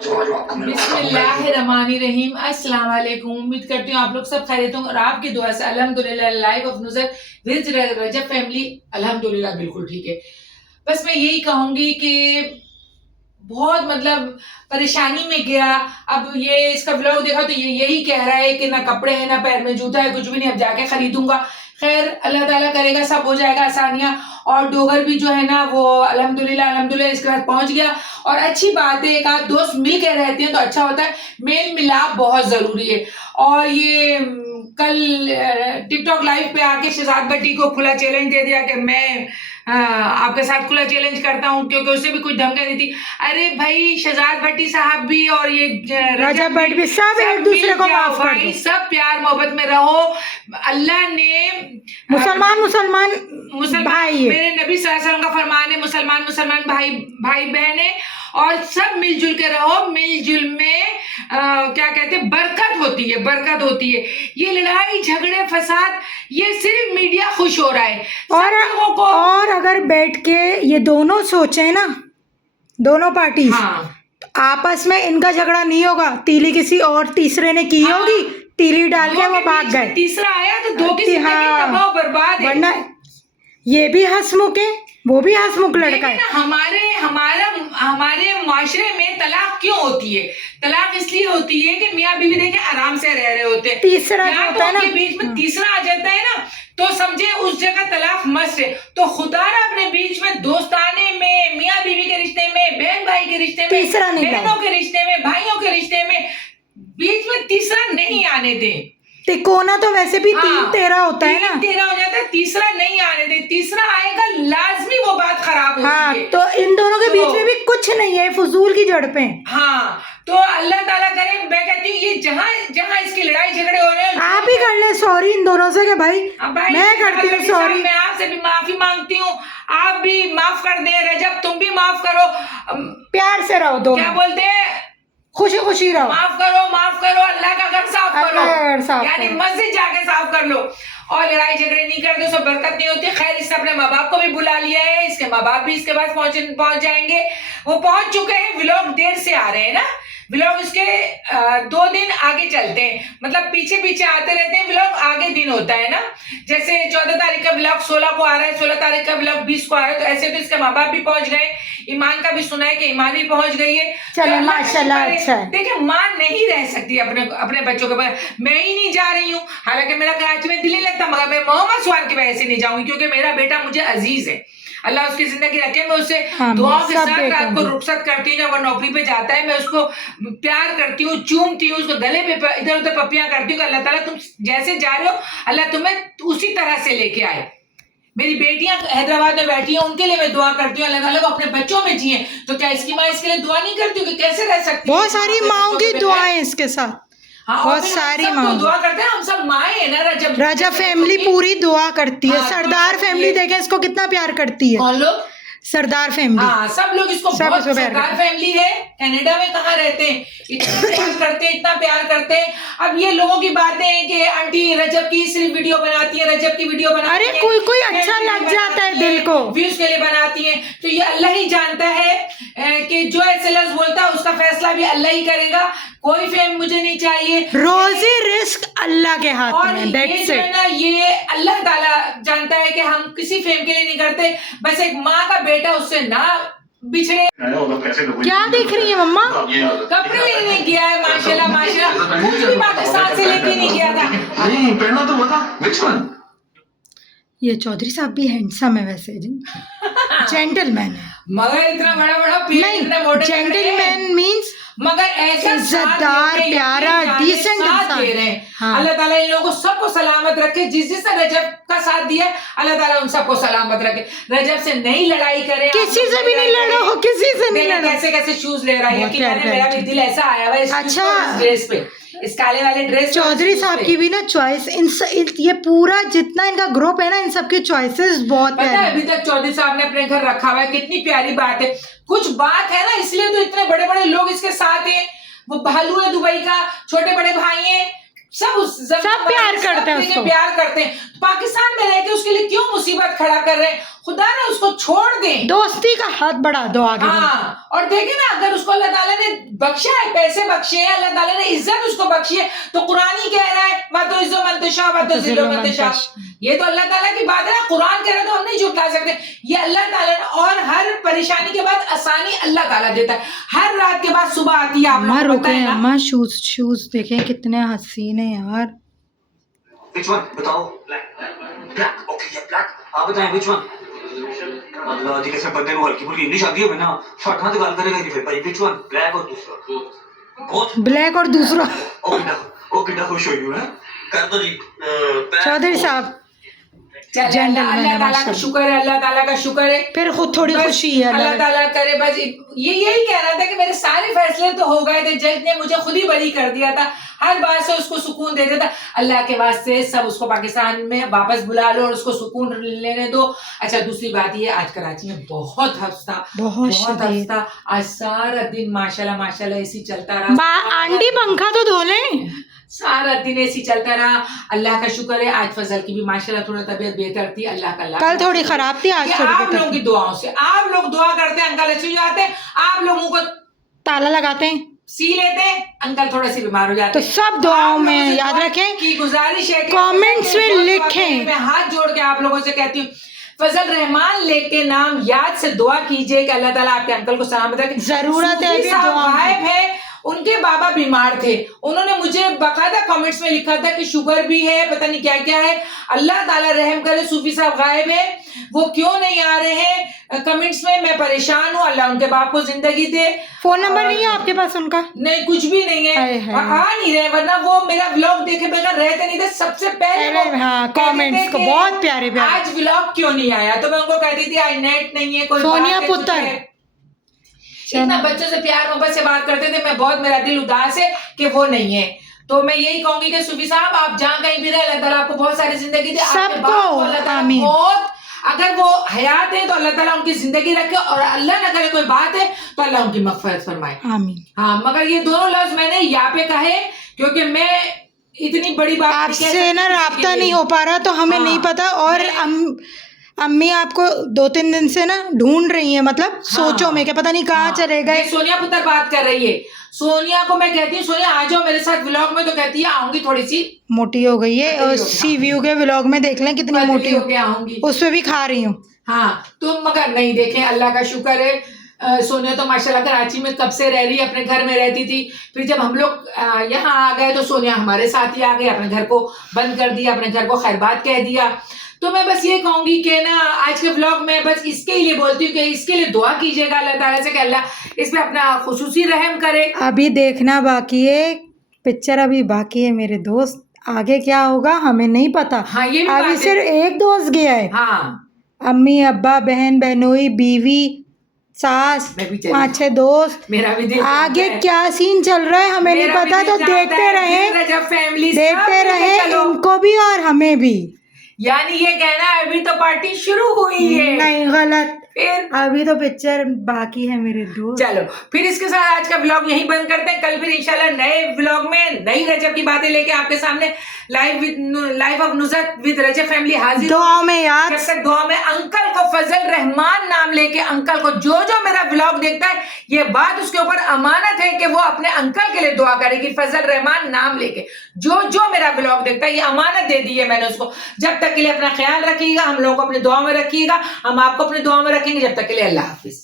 बिस्मिल्लाहिर्रहमानिर्रहीम। अस्सलाम वालेकुम। उम्मीद करती हूँ आप लोग सब खैरियत होंगे और आपकी दुआ से अल्हम्दुलिल्लाह। Life of Nuzar with Rajab family अल्हम्दुलिल्लाह बिल्कुल ठीक है। बस मैं यही कहूंगी कि बहुत मतलब परेशानी में गया। अब ये इसका ब्लॉग देखा तो ये यही कह रहा है कि ना कपड़े हैं ना पैर में जूता है, कुछ भी नहीं, अब जाके खरीदूंगा। खैर अल्लाह ताला करेगा, सब हो जाएगा आसानियां। और डोगर भी जो है ना वो अल्हम्दुलिल्लाह इसके बाद पहुंच गया। और अच्छी बात है, एक आध दोस्त मिल के रहते हैं तो अच्छा होता है। मेल मिलाप बहुत जरूरी है। और ये कल टिकटॉक लाइव पे आके शहजाद भट्टी को खुला चैलेंज दे दिया कि मैं आपके साथ खुला चैलेंज करता हूँ, क्योंकि उससे भी कुछ धमकी दी थी। अरे भाई शहजाद भट्टी साहब भी और ये रजब भट्ट भी सब एक दूसरे को माफ कर दो। सब प्यार मोहब्बत में रहो। अल्लाह ने मुसलमान भाई, मेरे नबी सल्लल्लाहु अलैहि वसल्लम का फरमान है, मुसलमान भाई बहन है और सब मिलजुल के रहो। मिलजुल में क्या कहते हैं, बरकत होती है। ये लड़ाई झगड़े फसाद ये सिर्फ मीडिया खुश हो रहा है और अगर बैठ के ये दोनों सोचे ना, दोनों पार्टी, हाँ, तो आपस में इनका झगड़ा नहीं होगा। तीली किसी और तीसरे ने की होगी, तीली डाल के वो भाग गए, तीसरा आया तो दो की जिंदगी तबाह बर्बाद है। वरना ये भी हंसमुख है, वो भी हंसमुख लड़का है। हमारे माशरे में तलाक क्यों होती है? तलाक इसलिए होती है कि मियाँ बीवी देखे आराम से रह रहे होते हैं, तीसरा होता है ना, बीच में तीसरा आ जाता है ना, तो समझे उस जगह तलाक मस्त है। तो खुदा ने अपने बीच में दोस्ताने में, मियाँ बीवी के रिश्ते में, बहन भाई के रिश्ते में, बहनों के रिश्ते में, भाइयों के रिश्ते में बीच में तीसरा नहीं आने दें। तिकोना तो वैसे भी 3-13 होता है ना, 13 हो जाता है, तीसरा नहीं आने दे। तीसरा आएगा लाजमी वो बात खराब होती है। तो इन दोनों के बीच में भी कुछ नहीं है, फजूल की झड़पें। हाँ, तो अल्लाह ताला करे। मैं कहती हूँ ये जहाँ इसकी लड़ाई झगड़े हो रहे हैं, आप ही कर ले सॉरी इन दोनों से। भाई मैं करती हूँ सॉरी, मैं आपसे भी माफी मांगती हूँ, आप भी माफ कर दे। रजब तुम भी माफ करो, प्यार से रहो दो, क्या बोलते हैं, खुशी रहो। माफ करो, अल्लाह का घर साफ करो, यानी मस्जिद जाके साफ कर लो। और लड़ाई झगड़े नहीं करते तो बरकत नहीं होती। खैर इसने अपने माँ बाप को भी बुला लिया है, इसके माँ बाप भी इसके पास पहुंच जाएंगे। वो पहुंच चुके हैं। व्लॉग देर से आ रहे हैं ना, व्लॉग इसके 2 दिन आगे चलते हैं, मतलब पीछे आते रहते हैं। व्लॉग आगे दिन होता है ना, जैसे 14 तारीख का व्लॉग 16 को आ रहा है, 16 तारीख का व्लॉग 20 को आ रहा है। तो ऐसे तो इसके माँ बाप भी पहुंच गए। ईमान का भी सुना है कि ईमान भी पहुंच गई है। चलो माशाल्लाह, अच्छा है। देखिए माँ नहीं रह सकती अपने बच्चों के पास। मैं ही नहीं जा रही हूँ, हालांकि मेरा कराची में दिल नहीं लगता, मगर मैं मोहम्मद सुहान की वजह से नहीं जाऊंगी, क्योंकि मेरा बेटा मुझे अजीज है। अल्लाह उसकी जिंदगी रखे। मैं उससे दुआओं के साथ रात को रुखसत करती हूँ। जब वो नौकरी पे जाता है मैं उसको प्यार करती हूँ, चूमती हूँ, उसको गले पे इधर उधर पप्पियां करती हूँ। अल्लाह ताला तुम जैसे जा रहे हो अल्लाह तुम्हें उसी तरह से लेके आए। मेरी बेटियां हैदराबाद में बैठी हैं, उनके लिए मैं दुआ करती हूँ अल्लाह ताला को अपने बच्चों में जिए। तो क्या इसकी माँ इसके लिए दुआ नहीं करती कि कैसे रह सकती है? बहुत सारी माओं की दुआएं इसके साथ, बहुत सारी माँ दुआ करते हैं। हम सब माएं है ना। रजब फैमिली पूरी दुआ करती है। सरदार फैमिली देखे इसको कितना प्यार करती है। कौन लोग? सरदार फैमिली। हाँ, सब लोग इसको बहुत सरदार फैमिली है। कनाडा में कहाँ रहते हैं, इतना प्यार करते हैं। अब ये लोगों की बातें हैं कि आंटी रजब की सिर्फ वीडियो बनाती है, रजब की वीडियो बनाती है। अरे कोई अच्छा लग जाता है दिल को, व्यूज के लिए बनाती है। तो ये अल्लाह ही जानता है कि जो ऐसे लफ्ज बोलता है उसका फैसला भी अल्लाह ही करेगा। कोई फेम मुझे नहीं चाहिए, रोजी रिस्क अल्लाह के हाथ में। ये जो है ना, ये अल्लाह ताला जानता है कि हम किसी फेम के लिए नहीं करते। बस एक माँ का बेटा उससे ना बिछड़े। क्या देख रही है मम्मा? कपड़े लेने गया है, माशाल्लाह कुछ भी पाकिस्तान से लेके नहीं गया था। नहीं पहना तो बता। ये चौधरी साहब भी हैंडसम है वैसे, जेंटलमैन है, मगर इतना बड़ा नहीं, जेंटलमैन मीन्स मगर ऐसा इज्जतदार, प्यारा, डिसेंट इंसान दे रहे हैं। अल्लाह ताला इन लोगों को सबको सलामत रखे। जिसने रजब का साथ दिया अल्लाह ताला उन सबको सलामत रखे। रजब से नहीं लड़ाई करे, किसी से भी नहीं लड़ो, किसी से नहीं लड़ो। कैसे शूज ले रहा है, मेरा भी दिल ऐसा आया हुआ है अच्छा ड्रेस पे, इस काले वाले ड्रेस। चौधरी साहब की भी ना चॉइस, ये पूरा जितना इनका ग्रुप है ना, इन सबकी चॉइसेस बहुत पता है। अभी तक चौधरी साहब ने अपने घर रखा हुआ है, कितनी प्यारी बात है। कुछ बात है ना, इसलिए तो इतने बड़े बड़े लोग इसके साथ हैं। वो भालू है दुबई का, छोटे बड़े भाई हैं, सब प्यार करते हैं, पाकिस्तान में रह के उसके लिए क्यों मुसीबत खड़ा कर रहे हैं? खुदा ने उसको छोड़ दें। दोस्ती का हाथ बढ़ा दो आगे। हाँ, और देखे ना, अगर उसको अल्लाह ताला ने बख्शा है, पैसे बख्शे हैं, अल्लाह ताला ने इज्जत उसको बख्शी है, तो कुरान ही कह रहा है वा तो इज्जो मंतशा वा तो जिलो मंतशा। ये तो अल्लाह ताला की बात है ना, कुरान कह रहा है तो हम नहीं झुठला सकते। ये अल्लाह ताला ने, और हर परेशानी के बाद आसानी अल्लाह ताला देता है। हर रात के बाद सुबह आती है। आप अम्मा लोगों को पता रुके, है ना? अम्मा शूज देखें कितने हसीन है यार। Which one? बताओ। Black. Okay, yeah, black. आप बताएं which one? अल्लाह जी, कैसे बंदे को हल्की फुल्की इंग्लिश आती है ना, फट हाथ गाल करेगा नहीं फिर भाई। which one? Black और दूसरा? बोथ। ब्लैक और दूसरा। ओ कितना खुश हुई हूँ। कर दो जी। चौधरी साहब चल, अल्लाह ताला का शुक्र है, अल्लाह ताला का शुक्र है। फिर खुद थोड़ी बस खुशी है अल्लाह ताला करे। बस ये यही कह रहा था कि मेरे सारे फैसले तो हो गए थे, जज ने मुझे खुद ही बरी कर दिया था, हर बात से उसको सुकून दे देता। अल्लाह के वास्ते सब उसको पाकिस्तान में वापस बुला लो और उसको सुकून लेने दो। अच्छा, दूसरी बात ये, आज कराची में बहुत हफ्स था, बहुत हफ्स था। आज सारा दिन माशाल्लाह माशाल्लाह एसी चलता रहा। आंटी पंखा तो धो लें। सारा दिन एसी चलता रहा। अल्लाह का शुक्र है, आज फजल की भी माशाल्लाह थोड़ा तबीयत बेहतर थी। अल्लाह का कल थोड़ी खराब थी, आज थोड़ी आप लोगों की दुआओं से। आप लोग दुआ करते हैं, अंकल अच्छे हो जाते हैं। आप लोगों को ताला लगाते हैं, सी लेते हैं, अंकल थोड़े से बीमार हो जाते तो हैं। सब दुआओं आप में लोगों से याद दुआ रखें, की गुजारिश है कि कमेंट्स में बहुत दुआ लिखें। करें। मैं हाथ जोड़ के आप लोगों से कहती हूँ, फजल रहमान लेके नाम याद से दुआ कीजिए कि अल्लाह ताला आपके अंकल को सलामत रखे। जरूरत है अभी दुआ की। गायब है, उनके बाबा बीमार थे। उन्होंने मुझे बाकायदा कमेंट्स में लिखा था कि शुगर भी है, पता नहीं क्या क्या है। अल्लाह ताला रहम करे, सूफी साहब गायब है, वो क्यों नहीं आ रहे हैं कमेंट्स में? मैं परेशान हूँ। अल्लाह उनके बाप को जिंदगी दे। फोन नंबर नहीं है आपके पास उनका? नहीं, कुछ भी नहीं है। आ नहीं रहे, वरना वो मेरा व्लॉग देखे बगैर रहते नहीं थे। सबसे पहले कमेंट्स को बहुत प्यारे प्यारे। आज व्लॉग क्यों नहीं आया, तो मैं उनको कहती थी आज नेट नहीं है, कोई सोनिया बात है, पुत्र। कुछ है। इतना बच्चों से प्यार मोहब्बत से बात करते थे, मैं बहुत, मेरा दिल उदास है कि वो नहीं है। तो मैं यही कहूंगी कि सूफी साहब, आप जहाँ कहीं भी रहे, अल्लाह ताला आपको बहुत सारी जिंदगी दे। आपके बाप को अल्लाह ताला बहुत, अगर वो हयात है तो अल्लाह ताला उनकी जिंदगी रखे, और अल्लाह न करे कोई बात है तो अल्लाह उनकी मगफिरत फरमाए। आमीन। हाँ, मगर ये दोनों लफ्ज मैंने यहाँ पे कहे क्योंकि मैं इतनी बड़ी बात आपसे ना राब्ता नहीं हो पा रहा, तो हमें नहीं पता। और अम्मी आपको 2-3 दिन से ना ढूंढ रही है, मतलब सोचो में कि पता नहीं कहाँ चले गए। सोनिया पुत्र बात कर रही है। सोनिया को मैं कहती हूँ, सोनिया आ जाओ मेरे साथ व्लॉग में, तो कहती है आऊंगी, थोड़ी सी मोटी हो गई है। और सी व्यू के व्लॉग में देख लें कितनी मोटी हो के आऊंगी, उसमें भी खा रही हूँ। हाँ, तुम मगर नहीं देखें, अल्लाह का शुक्र है। सोनिया तो माशाल्लाह कराची में कब से रह रही है, अपने घर में रहती थी। फिर जब हम लोग यहाँ आ गए तो सोनिया हमारे साथ ही आ गई, अपने घर को बंद कर दिया, अपने घर को खैरबाद कह दिया। तो मैं बस ये कहूंगी कि ना, आज के व्लॉग में बस इसके लिए बोलती हूँ कि इसके लिए दुआ कीजिएगा अल्लाह ताला से कि अल्लाह इस पे अपना खुसूसी रहम करे। अभी देखना बाकी है, पिक्चर अभी बाकी है मेरे दोस्त। आगे क्या होगा हमें नहीं पता। हाँ, ये भी अभी सिर्फ एक दोस्त गया है। हाँ, अम्मी, अब्बा, बहन, बहनोई, बीवी, सास, 5-6 दोस्त। मेरा भी दिल आगे क्या सीन चल रहा है हमें नहीं पता, तो देखते रहे इनको भी और हमें भी। यानी ये कहना है अभी तो पार्टी शुरू हुई है। नहीं, गलत। फिर अभी तो पिक्चर बाकी है मेरे दोस्त। चलो फिर इसके साथ आज का व्लॉग यहीं बंद करते हैं। कल फिर इंशाल्लाह नए व्लॉग में नई रजब की बातें लेके आपके सामने life of Nusrat with Rajab family हाजिर। दुआ में याद, जब तक दुआ में अंकल को फजल रहमान नाम लेके, अंकल को जो जो मेरा व्लॉग देखता है, ये बात उसके ऊपर अमानत है कि वो अपने अंकल के लिए दुआ करेगी, फजल रहमान नाम लेके। जो जो मेरा व्लॉग देखता है, ये अमानत दे दी है मैंने उसको। जब तक के लिए अपना ख्याल रखिएगा, हम लोगों को अपनी दुआ में रखिएगा, हम आपको अपनी दुआ में रखेंगे। जब तक के लिए अल्लाह हाफिज।